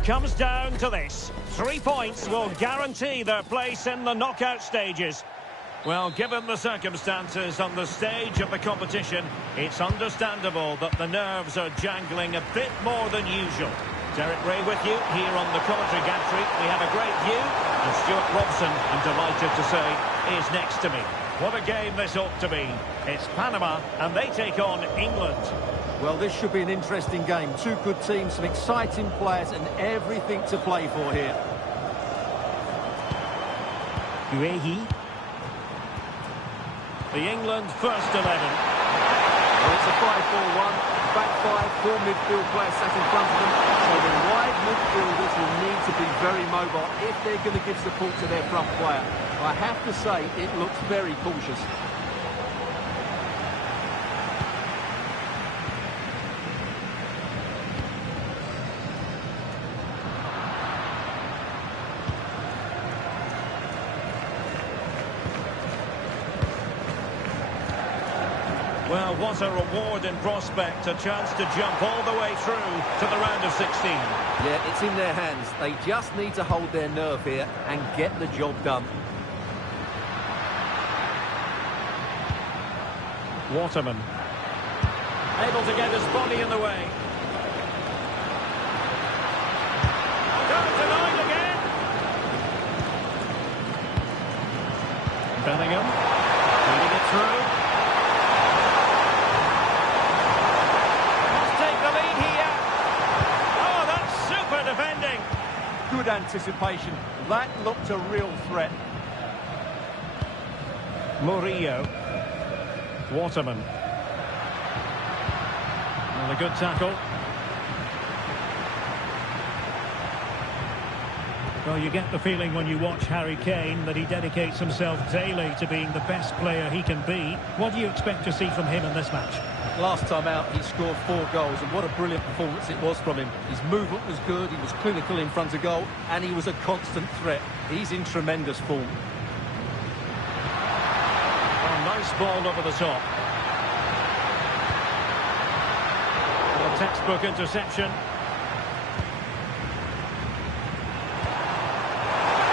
It comes down to this. 3 points will guarantee their place in the knockout stages. Well, given the circumstances on the stage of the competition, it's understandable that the nerves are jangling a bit more than usual. Derek Ray with you here on the commentary gantry. We have a great view, and Stuart Robson, I'm delighted to say, is next to me. What a game this ought to be. It's Panama, and they take on England. Well, this should be an interesting game. Two good teams, some exciting players, and everything to play for here. Guehi. The England first 11. Well, it's a 5-4-1. Back five, 4 midfield players sat in front of them. So the wide midfielders will need to be very mobile if they're going to give support to their front player. I have to say, it looks very cautious. Well, what a reward in prospect, a chance to jump all the way through to the round of 16. Yeah, it's in their hands. They just need to hold their nerve here and get the job done. Waterman. Able to get his body in the way. Down denied again. Bellingham. Feeding it through. Defending. Good anticipation. That looked a real threat. Murillo. Waterman. And a good tackle. Well, you get the feeling when you watch Harry Kane that he dedicates himself daily to being the best player he can be. What do you expect to see from him in this match? Last time out, he scored 4 goals, and what a brilliant performance it was from him. His movement was good, he was clinical in front of goal, and he was a constant threat. He's in tremendous form. A nice ball over the top. A textbook interception.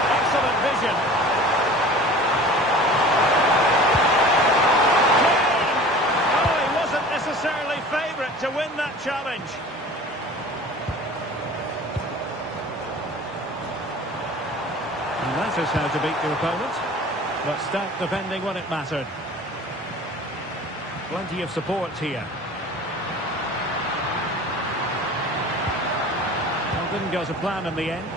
Excellent vision. Necessarily favourite to win that challenge. And that is how to beat your opponent. But stout defending when it mattered. Plenty of support here. Well, didn't go to plan in the end.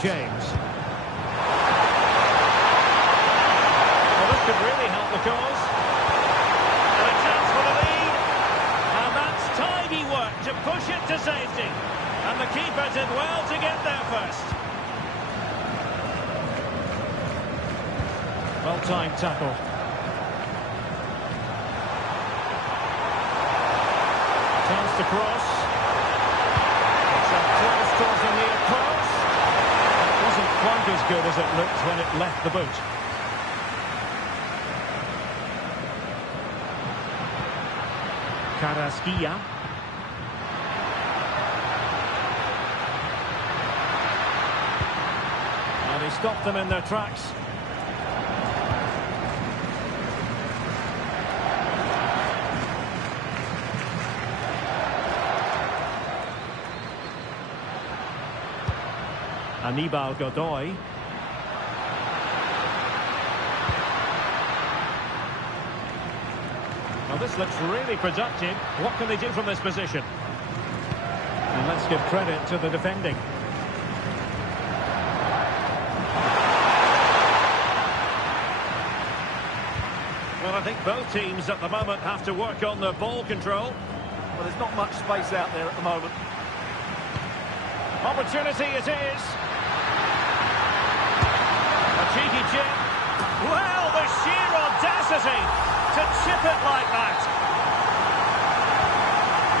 James. Could really help the cause. And a chance for the lead. And that's tidy work to push it to safety. And the keeper did well to get there first. Well-timed tackle. Chance to cross. It's a close towards the near post. It wasn't quite as good as it looked when it left the boot. Carrasquilla. And he stopped them in their tracks. Aníbal Godoy. Well, this looks really productive. What can they do from this position? And let's give credit to the defending. Well, I think both teams at the moment have to work on their ball control. Well, there's not much space out there at the moment. Opportunity it is. A cheeky chip. Well, the sheer audacity to chip it like that.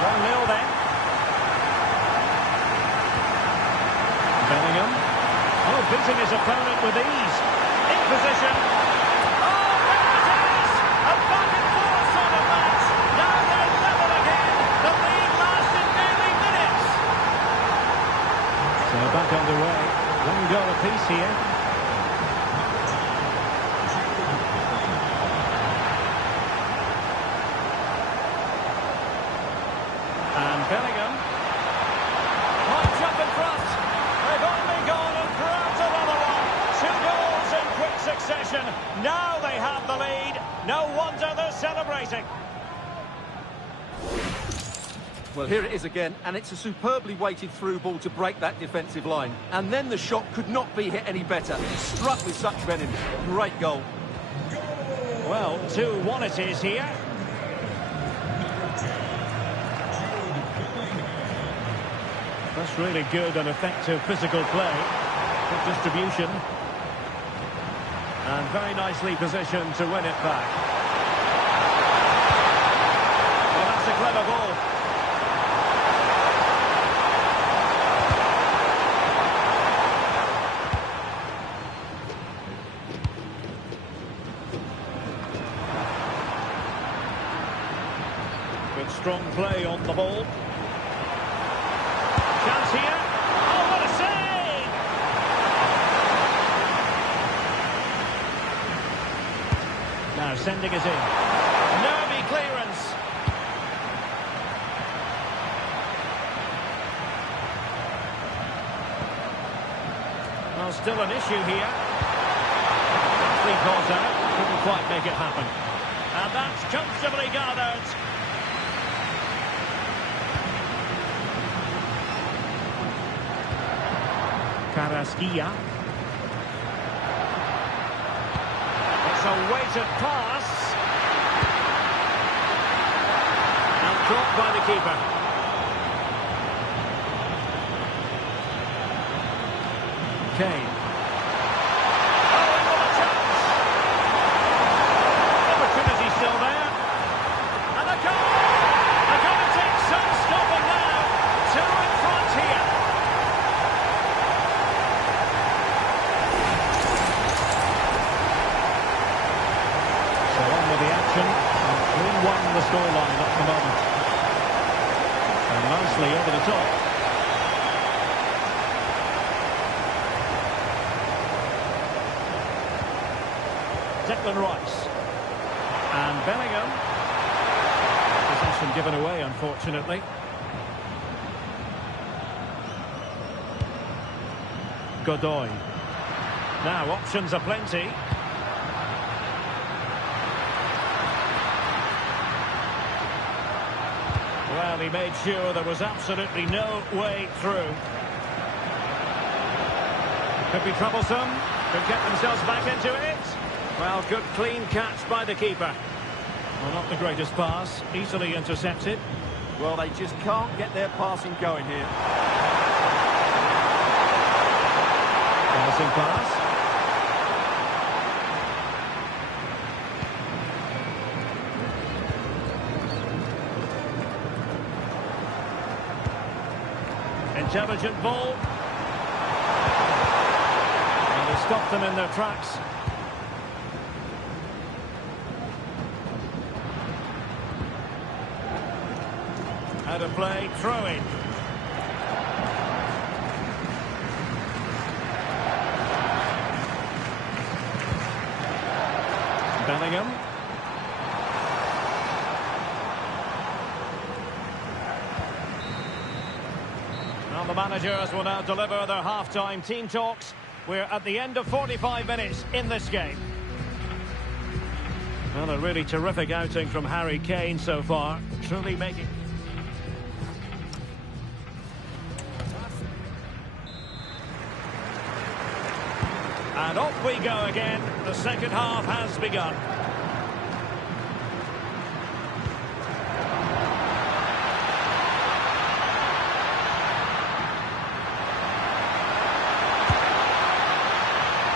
1-0 then. Bellingham. Oh, beating his opponent with ease. In position. Oh, there it is! A back and forth sort of match. So back underway. One goal apiece here. And Bellingham. Might jump in front. They've only gone and grabbed another one. 2 goals in quick succession. Now they have the lead. No wonder they're celebrating. Well, here it is again, and it's a superbly weighted through ball to break that defensive line. And then the shot could not be hit any better. Struck with such venom. Great goal. Well, 2-1 it is here. That's really good and effective physical play. Good distribution. And very nicely positioned to win it back. Well, that's a clever ball. Good strong play on the ball. Chance here. Oh, what a save! Now sending it in. Nervy clearance. Well, still an issue here. Roughly caught out. Couldn't quite make it happen. And that's comfortably gathered. Carrasquilla. It's a weighted pass. And caught by the keeper. Kane. Oh, what a chance! Opportunity still there. And a goal! They're going to take some stopping now. 2 in front here. The action, and 3-1 the scoreline at the moment. And nicely over the top. Declan Rice. And Bellingham. Possession given away, unfortunately. Godoy. Now, options are plenty. Well, he made sure there was absolutely no way through. Could be troublesome. Could get themselves back into it. Well, good clean catch by the keeper. Well, not the greatest pass. Easily intercepted. Well, they just can't get their passing going here. Passing pass. Intelligent ball. And they stopped them in their tracks. Out of play, throw in. Bellingham. Well, the managers will now deliver their half-time team talks. We're at the end of 45 minutes in this game. Well, a really terrific outing from Harry Kane so far. Truly making... And off we go again. The second half has begun.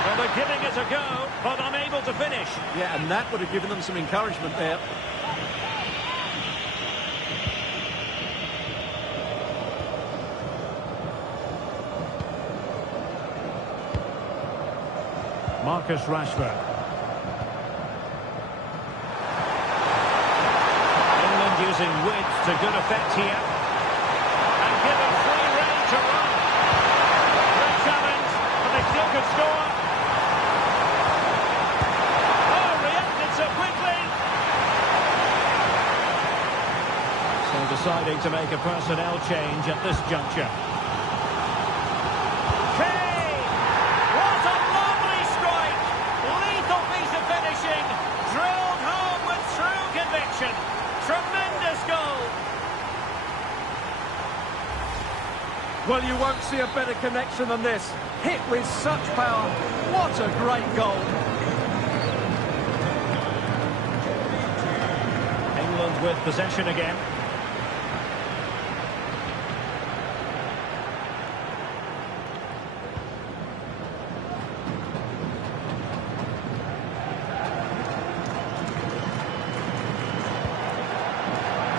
Well, they're giving it a go, but unable to finish. Yeah, and that would have given them some encouragement there. Marcus Rashford. England using width to good effect here. And given free rein to run. need to make a personnel change at this juncture. Kane! What a lovely strike! Lethal piece of finishing. Drilled home with true conviction. Tremendous goal. Well, you won't see a better connection than this. Hit with such power. What a great goal. England with possession again.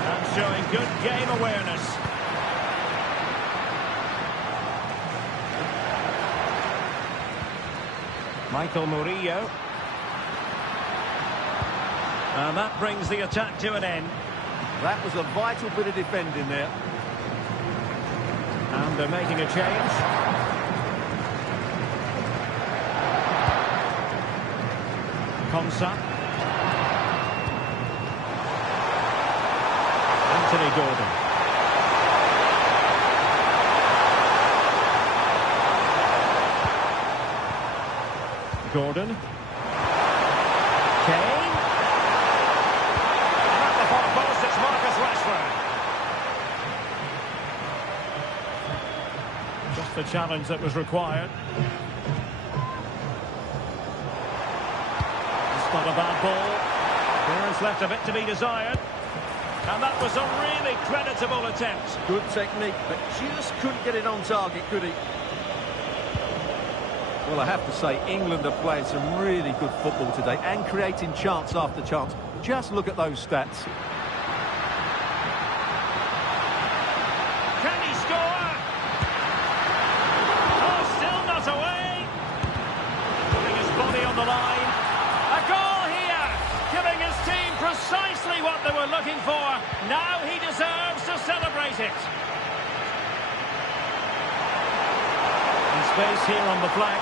And showing good game awareness. Michael Murillo. And that brings the attack to an end. That was a vital bit of defending there. And they're making a change. Konsa. Anthony Gordon. Gordon. Kane. At the far post, it's Marcus Rashford. Just the challenge that was required. It's not a bad ball. Clearance left a bit to be desired. And that was a really creditable attempt. Good technique, but just couldn't get it on target, could he? Well, I have to say, England are playing some really good football today and creating chance after chance. Just look at those stats. Can he score? Oh, still not away. Putting his body on the line. A goal here, giving his team precisely what they were looking for. Now he deserves to celebrate it. In space here on the flank.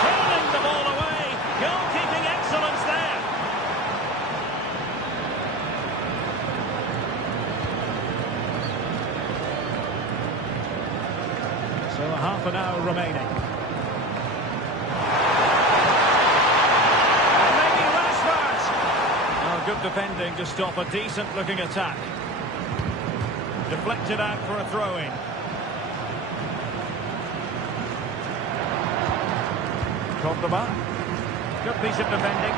Turning the ball away. Goalkeeping excellence there. So half an hour remaining. And maybe Rashford. Oh, good defending to stop a decent-looking attack. Deflected out for a throw-in. Cordoba. Good piece of defending.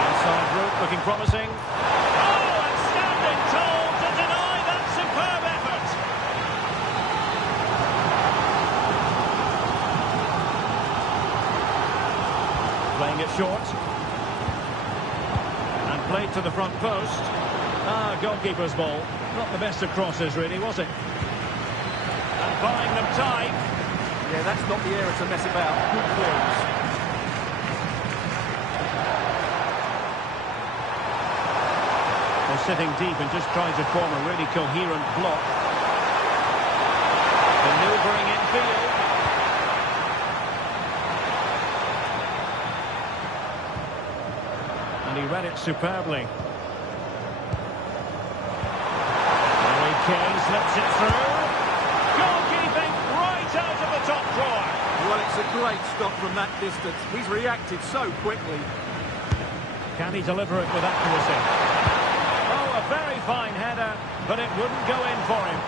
Inside route looking promising. Oh, and standing tall to deny that superb effort. Playing it short. And played to the front post. Ah, goalkeeper's ball. Not the best of crosses, really, was it? And buying them time. Yeah, that's not the area to mess about. Good clearance. They're sitting deep and just trying to form a really coherent block. Manoeuvring infield. And he read it superbly. Kane slips it through. Goalkeeping right out of the top drawer. Well, it's a great stop from that distance. He's reacted so quickly. Can he deliver it with accuracy? Oh, a very fine header, but it wouldn't go in for him.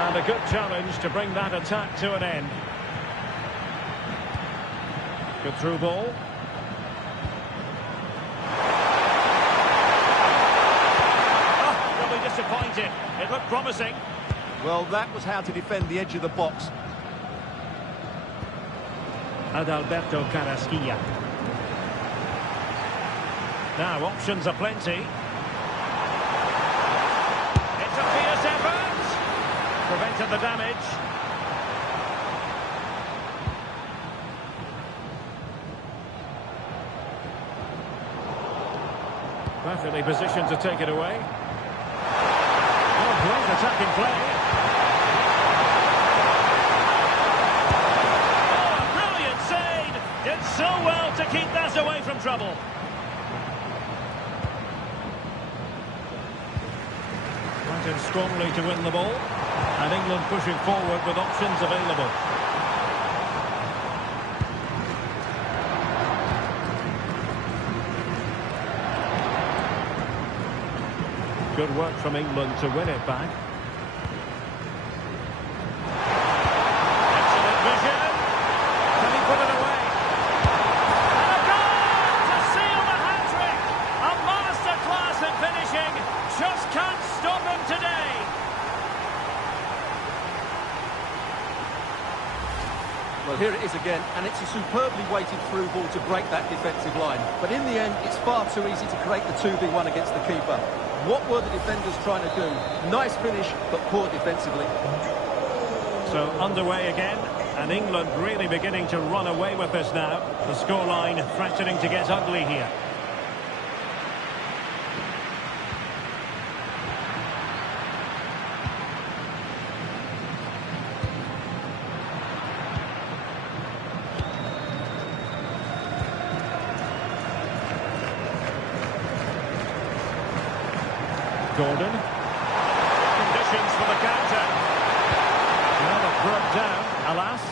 And a good challenge to bring that attack to an end. Good through ball. Oh, really disappointed. It looked promising. Well, that was how to defend the edge of the box. Adalberto Carrasquilla. Now, options are plenty. It's a fierce effort. Prevented the damage. Perfectly positioned to take it away. Oh, great attacking play. Oh, a brilliant save. Did so well to keep that away from trouble. Went in strongly to win the ball. And England pushing forward with options available. Good work from England to win it back. Excellent vision. Can he put it away? And a goal to seal the hat-trick. A masterclass in finishing. Just can't stop him today. Well, here it is again, and it's a superbly weighted through ball to break that defensive line. But in the end, it's far too easy to create the 2v1 against the keeper. What were the defenders trying to do? Nice finish, but poor defensively. So underway again, and England really beginning to run away with this now. The scoreline threatening to get ugly here. Gordon. Conditions for the counter. Well, it broke down, alas.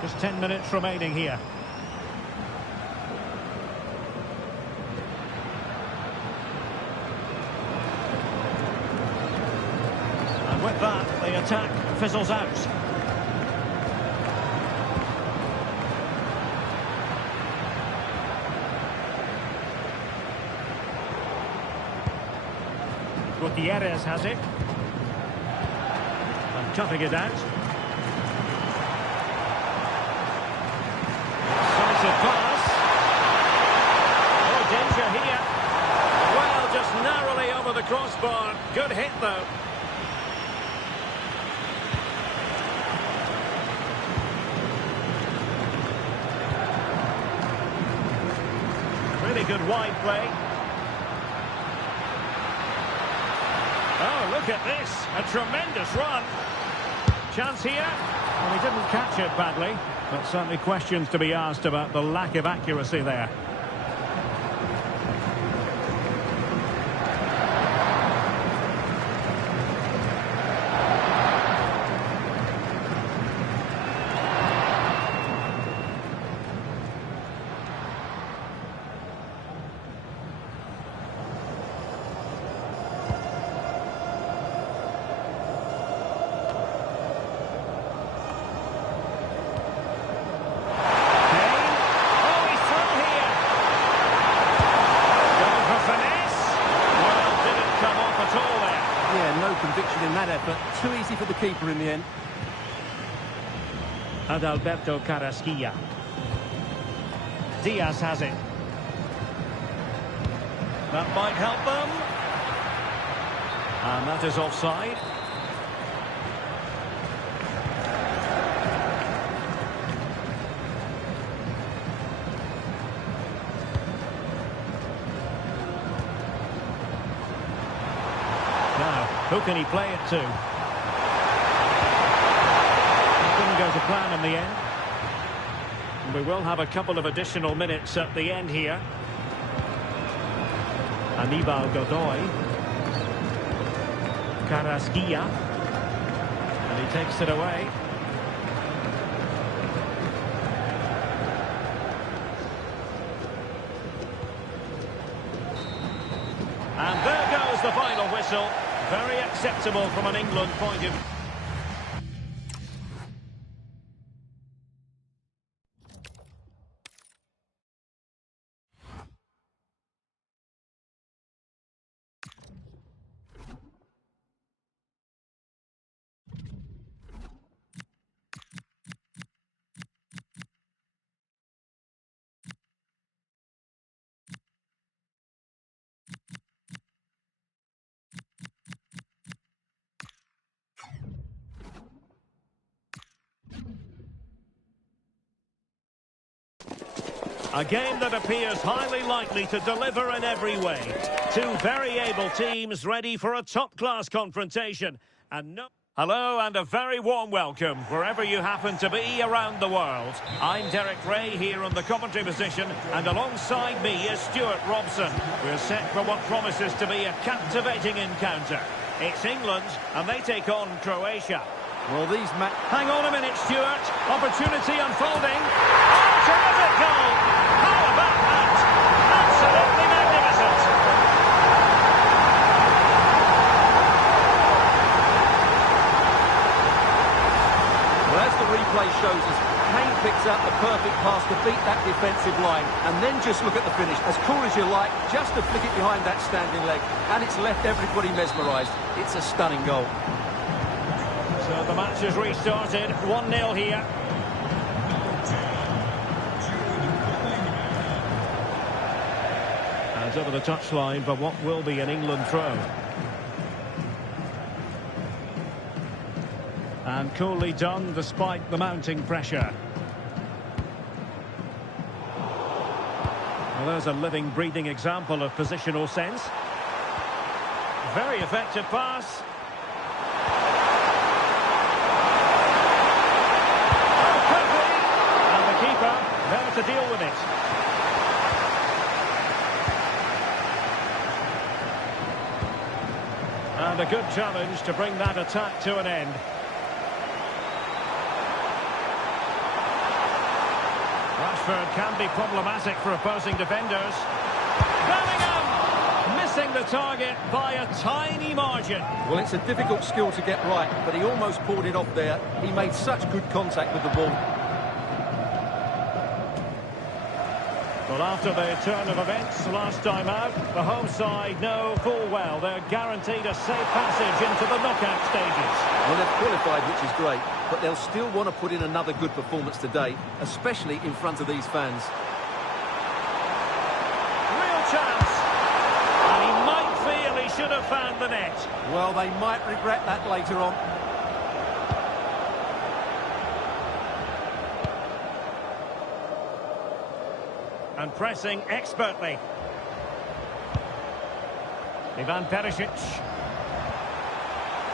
Just 10 minutes remaining here. And with that, the attack fizzles out. Gutierrez has it. And cutting it out. Decisive pass. Oh, danger here. Well, just narrowly over the crossbar. Good hit, though. Really good wide play. Oh, look at this. A tremendous run. Chance here. Well, he didn't catch it badly, but certainly questions to be asked about the lack of accuracy there. Conviction in that effort. Too easy for the keeper in the end. Adalberto Carrasquilla. Diaz has it. That might help them. And that is offside. Who can he play it to? It didn't go to plan in the end. And we will have a couple of additional minutes at the end here. Aníbal Godoy. Carrasquilla. And he takes it away. And there goes the final whistle. Very acceptable from an England point of view. A game that appears highly likely to deliver in every way. Two very able teams ready for a top-class confrontation. And no... Hello and a very warm welcome wherever you happen to be around the world. I'm Derek Ray here in the commentary position, and alongside me is Stuart Robson. We're set for what promises to be a captivating encounter. It's England and they take on Croatia. Well, Hang on a minute, Stuart. Opportunity unfolding. Oh, terrific goal! How about that? Absolutely magnificent. Well, as the replay shows us, Kane picks out the perfect pass to beat that defensive line. And then just look at the finish. As cool as you like, just to flick it behind that standing leg. And it's left everybody mesmerised. It's a stunning goal. So the match has restarted. 1-0 here. And over the touchline for what will be an England throw. And coolly done despite the mounting pressure. Well, there's a living, breathing example of positional sense. Very effective pass. There to deal with it. And a good challenge to bring that attack to an end. Rashford can be problematic for opposing defenders. Bellingham missing the target by a tiny margin. Well, it's a difficult skill to get right, but he almost pulled it off there. He made such good contact with the ball. Well, after the turn of events last time out, the home side know full well they're guaranteed a safe passage into the knockout stages. Well, they've qualified, which is great, but they'll still want to put in another good performance today, especially in front of these fans. Real chance. And he might feel he should have found the net. Well, they might regret that later on. And pressing expertly. Ivan Perisic.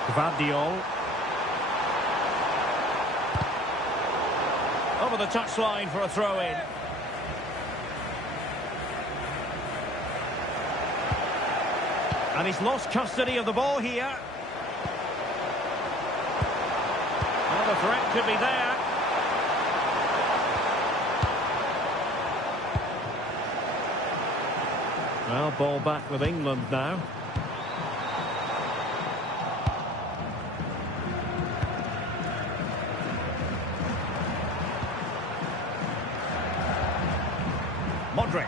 Gvardiol. Over the touchline for a throw-in. And he's lost custody of the ball here. Well, the threat could be there. Well, ball back with England now. Modric.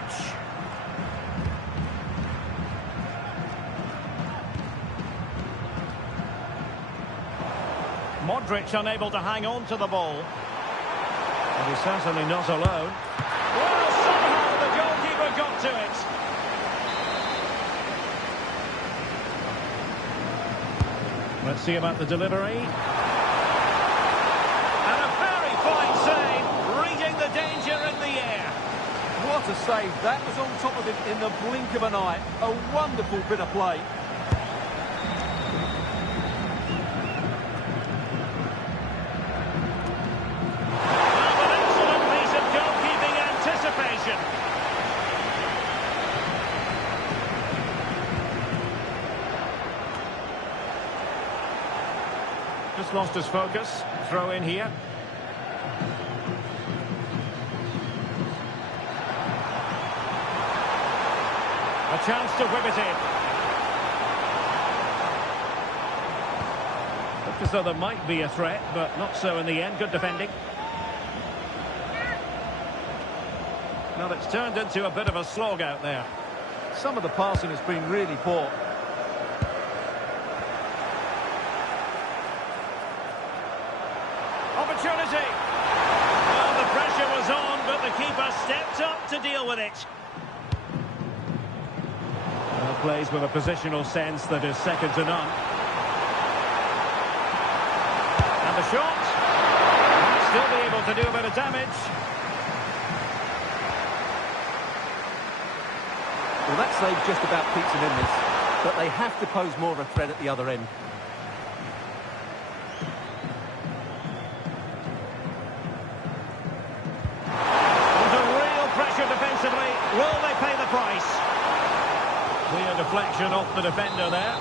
Modric unable to hang on to the ball. And he's certainly not alone. Well, somehow the goalkeeper got to it. Let's see about the delivery. And a very fine save, reading the danger in the air. What a save. That was on top of him in the blink of an eye. A wonderful bit of play. Well, an excellent piece of goalkeeping anticipation. Just lost his focus. Throw in here. A chance to whip it in. Looked as though there might be a threat, but not so in the end. Good defending. Well, it's turned into a bit of a slog out there. Some of the passing has been really poor. Opportunity. Well, the pressure was on, but the keeper stepped up to deal with it. Well, plays with a positional sense that is second to none. And the shot. Might still be able to do a bit of damage. Well, that save just about keeps them in this, but they have to pose more of a threat at the other end. Under real pressure defensively. Will they pay the price? Clear deflection off the defender there.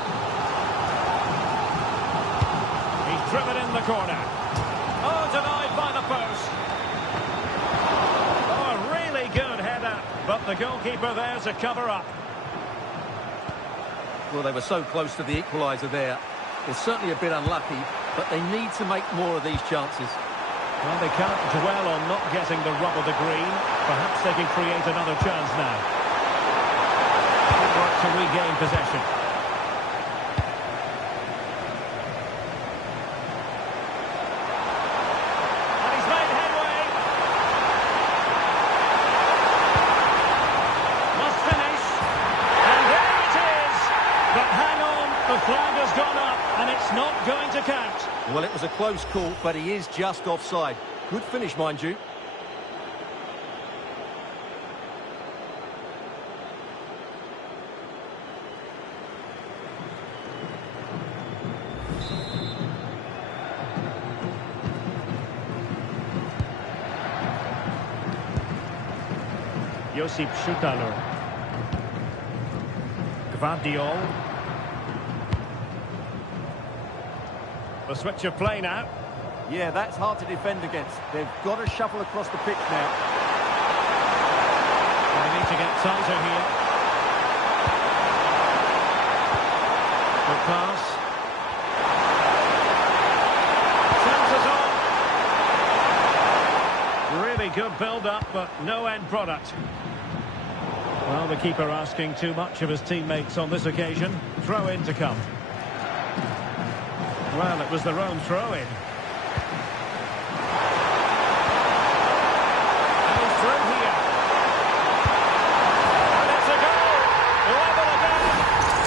He's driven in the corner. Oh, denied by the post. Oh, a really good header, but the goalkeeper there's a cover-up. Well, they were so close to the equaliser there. They're certainly a bit unlucky, but they need to make more of these chances. Well, they can't dwell on not getting the rub of the green. Perhaps they can create another chance now. Good work to regain possession. And he's made headway. Must finish. And there it is. But hang on, the flag has gone up, and it's not going to count. Well, it was a close call, but he is just offside. Good finish, mind you. Josip Schutaler. Gvardiol. The switch of play now. Yeah, that's hard to defend against. They've got to shuffle across the pitch now. They need to get tighter here. Good pass. Chances on. Really good build-up, but no end product. Well, the keeper asking too much of his teammates on this occasion. Throw-in to come. Well, it was their own throw-in. And he's through here. And it's a goal. Level again.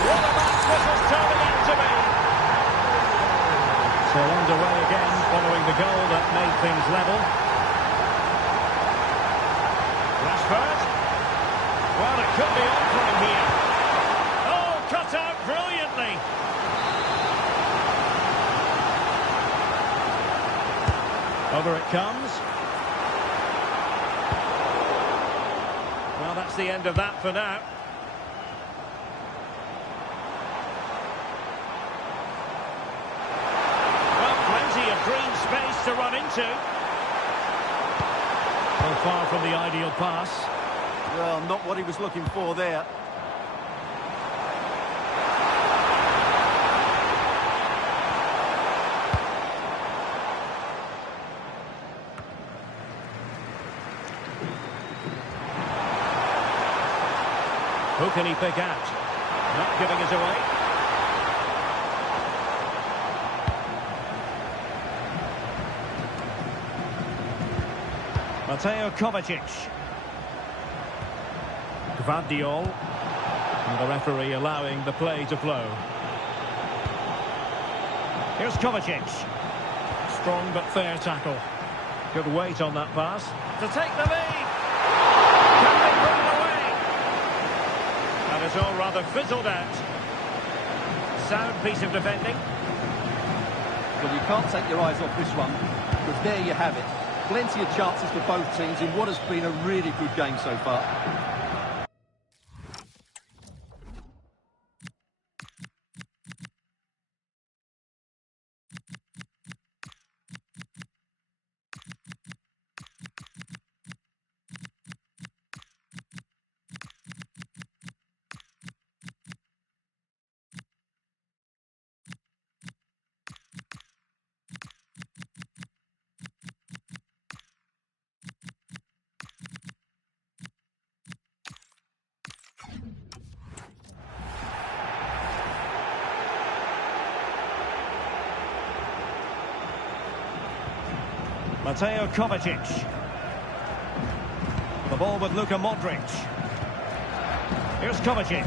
What a match this is turning out to be. So underway again following the goal that made things level. Rashford. Well, it could be on for him here. Oh, cut out brilliantly. Over it comes. Well, that's the end of that for now. Well, plenty of green space to run into. So far from the ideal pass. Well, not what he was looking for there. Who can he pick out? Not giving it away. Mateo Kovacic. Gvardiol. And the referee allowing the play to flow. Here's Kovacic. Strong but fair tackle. Good weight on that pass. To take the lead. Can they put it away? And it's all rather fizzled out. Sound piece of defending. Well, you can't take your eyes off this one, because there you have it. Plenty of chances for both teams in what has been a really good game so far. Mateo Kovacic. The ball with Luka Modric. Here's Kovacic.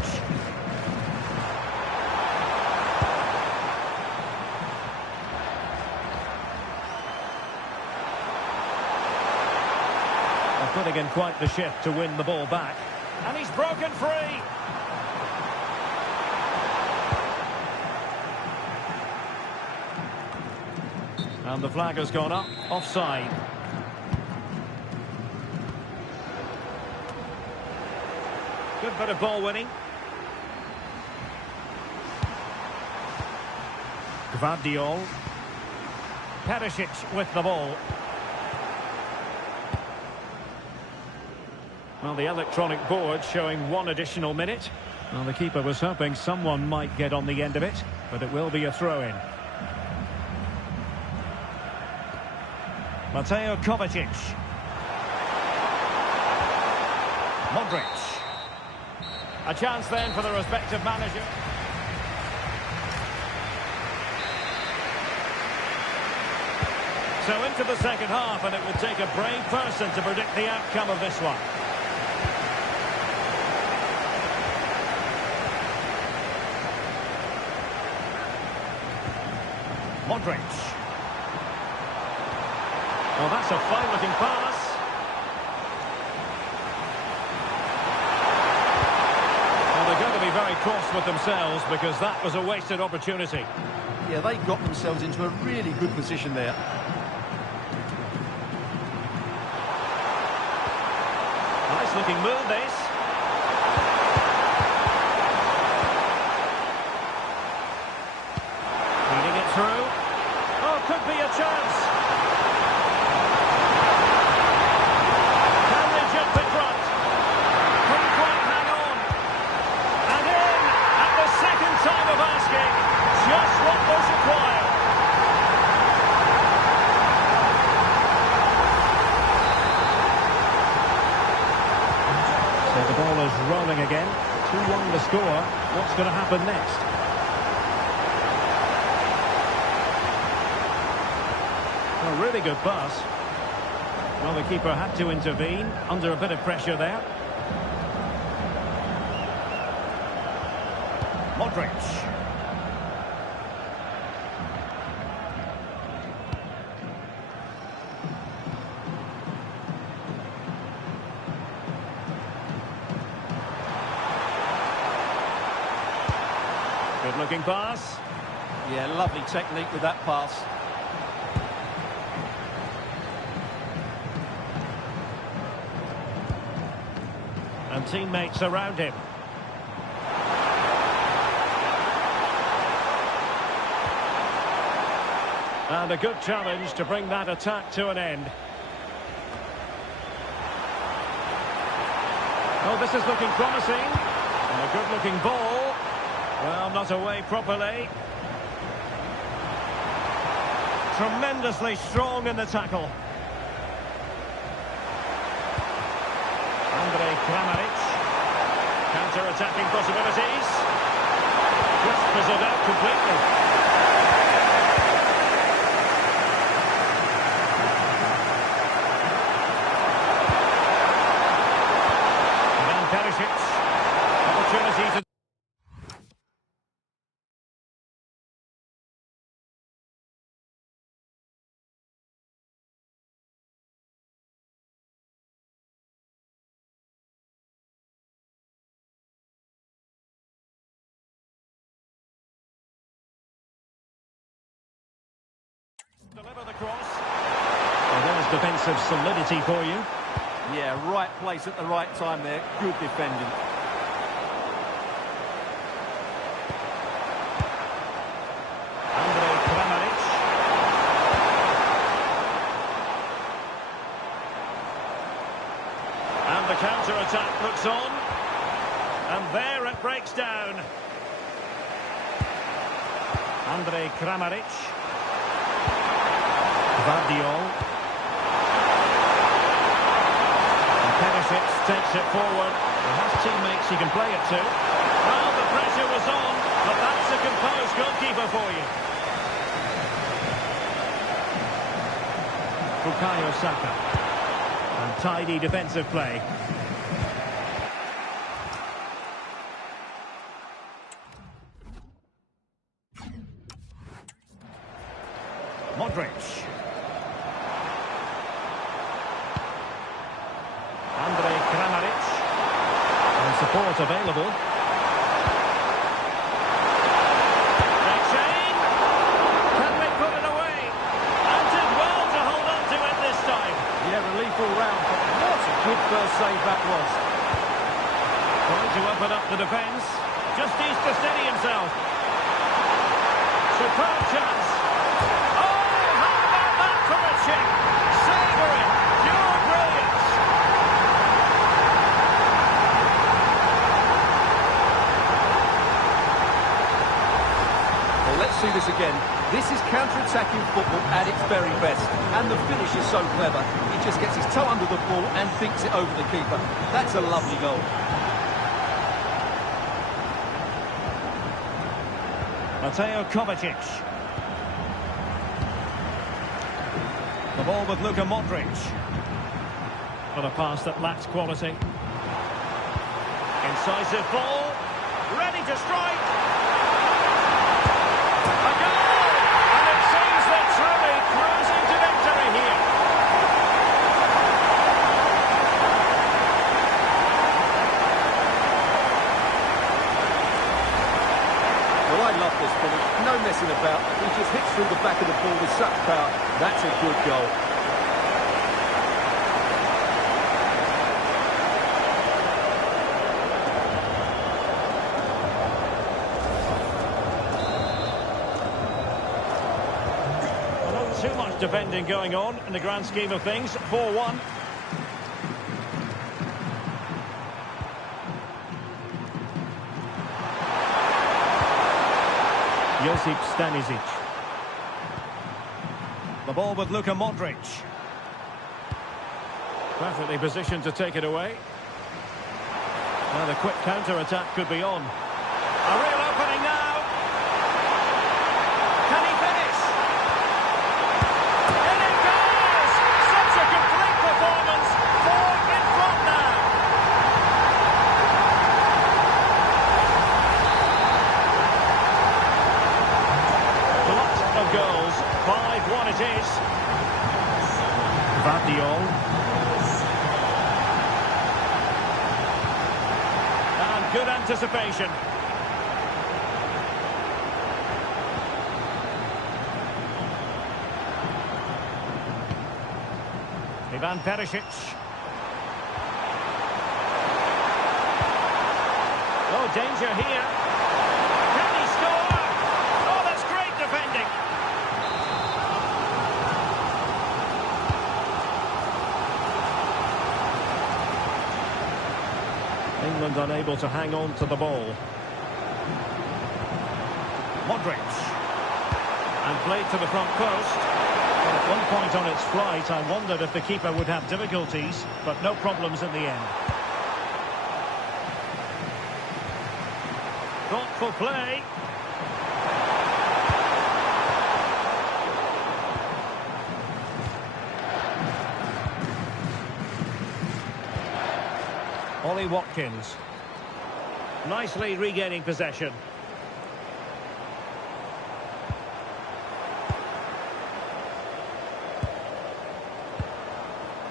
They're putting in quite the shift to win the ball back. And he's broken free. And the flag has gone up, offside. Good bit of ball winning. Gvardiol. Perisic with the ball. Well, the electronic board showing 1 additional minute. Well, the keeper was hoping someone might get on the end of it, but it will be a throw-in. Mateo Kovacic. Modric. A chance then for the respective manager. So into the second half, and it would take a brave person to predict the outcome of this one. Modric. Well, that's a fine-looking pass. Well, they're going to be very cross with themselves because that was a wasted opportunity. Yeah, they got themselves into a really good position there. Nice-looking move, this. Feeding it through. Oh, could be a chance. Time of asking, just what was required. So the ball is rolling again. 2-1 the score. What's going to happen next? A really good pass. Well, the keeper had to intervene under a bit of pressure there. Modric. Good looking pass. Yeah, lovely technique with that pass. And teammates around him. And a good challenge to bring that attack to an end. Oh, this is looking promising. And a good-looking ball. Well, not away properly. Tremendously strong in the tackle. Andre Kramaric. Counter-attacking possibilities. Just fizzled out completely. Opportunity to... Deliver the cross. Well, there's defensive solidity for you. Yeah, right place at the right time there. Good defending. Andre Kramaric. And the counter-attack looks on. And there it breaks down. Andre Kramaric. Gvardiol. Perisic takes it forward. He has teammates he can play it to. Well, the pressure was on, but that's a composed goalkeeper for you. Bukayo Saka. And tidy defensive play. Modric. Andre Kramaric. support available. Chain. Can they put it away? And did well to hold on to it this time. Yeah, relief all round, but what a good first save that was. Trying to open up the defence. Just needs to steady himself. Superb chance. Oh, how about that for a chip? Savouring. Pure brilliance. Well, let's see this again. This is counter-attacking football at its very best. And the finish is so clever. He just gets his toe under the ball and thinks it over the keeper. That's a lovely goal. Mateo Kovacic. The ball with Luka Modric. But a pass that lacks quality. Incisive ball. Ready to strike. A goal! And it seems they're truly cruising to victory here. Well, I love this finish. No messing about. He just hits through the back of the ball with such power. That's a good goal. Well, not too much defending going on in the grand scheme of things. 4-1. Josip Stanisic. The ball with Luka Modric. Perfectly positioned to take it away. Now the quick counter-attack could be on. A real opening now. Can he finish? In it goes! Such a complete performance. 4 in front now. Of goals, 5-1 it is. Vardiol. And good anticipation. Ivan Perisic. Oh, danger here. Can he score? Oh, that's great defending. England unable to hang on to the ball. Modric. And played to the front post. Well, at one point on its flight, I wondered if the keeper would have difficulties, but no problems in the end. Thoughtful play. Ollie Watkins. Nicely regaining possession.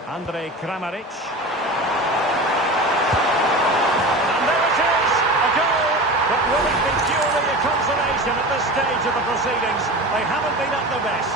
Andrej Kramaric. And there it is, a goal. But will it be purely a consolation at this stage of the proceedings? They haven't been at their best.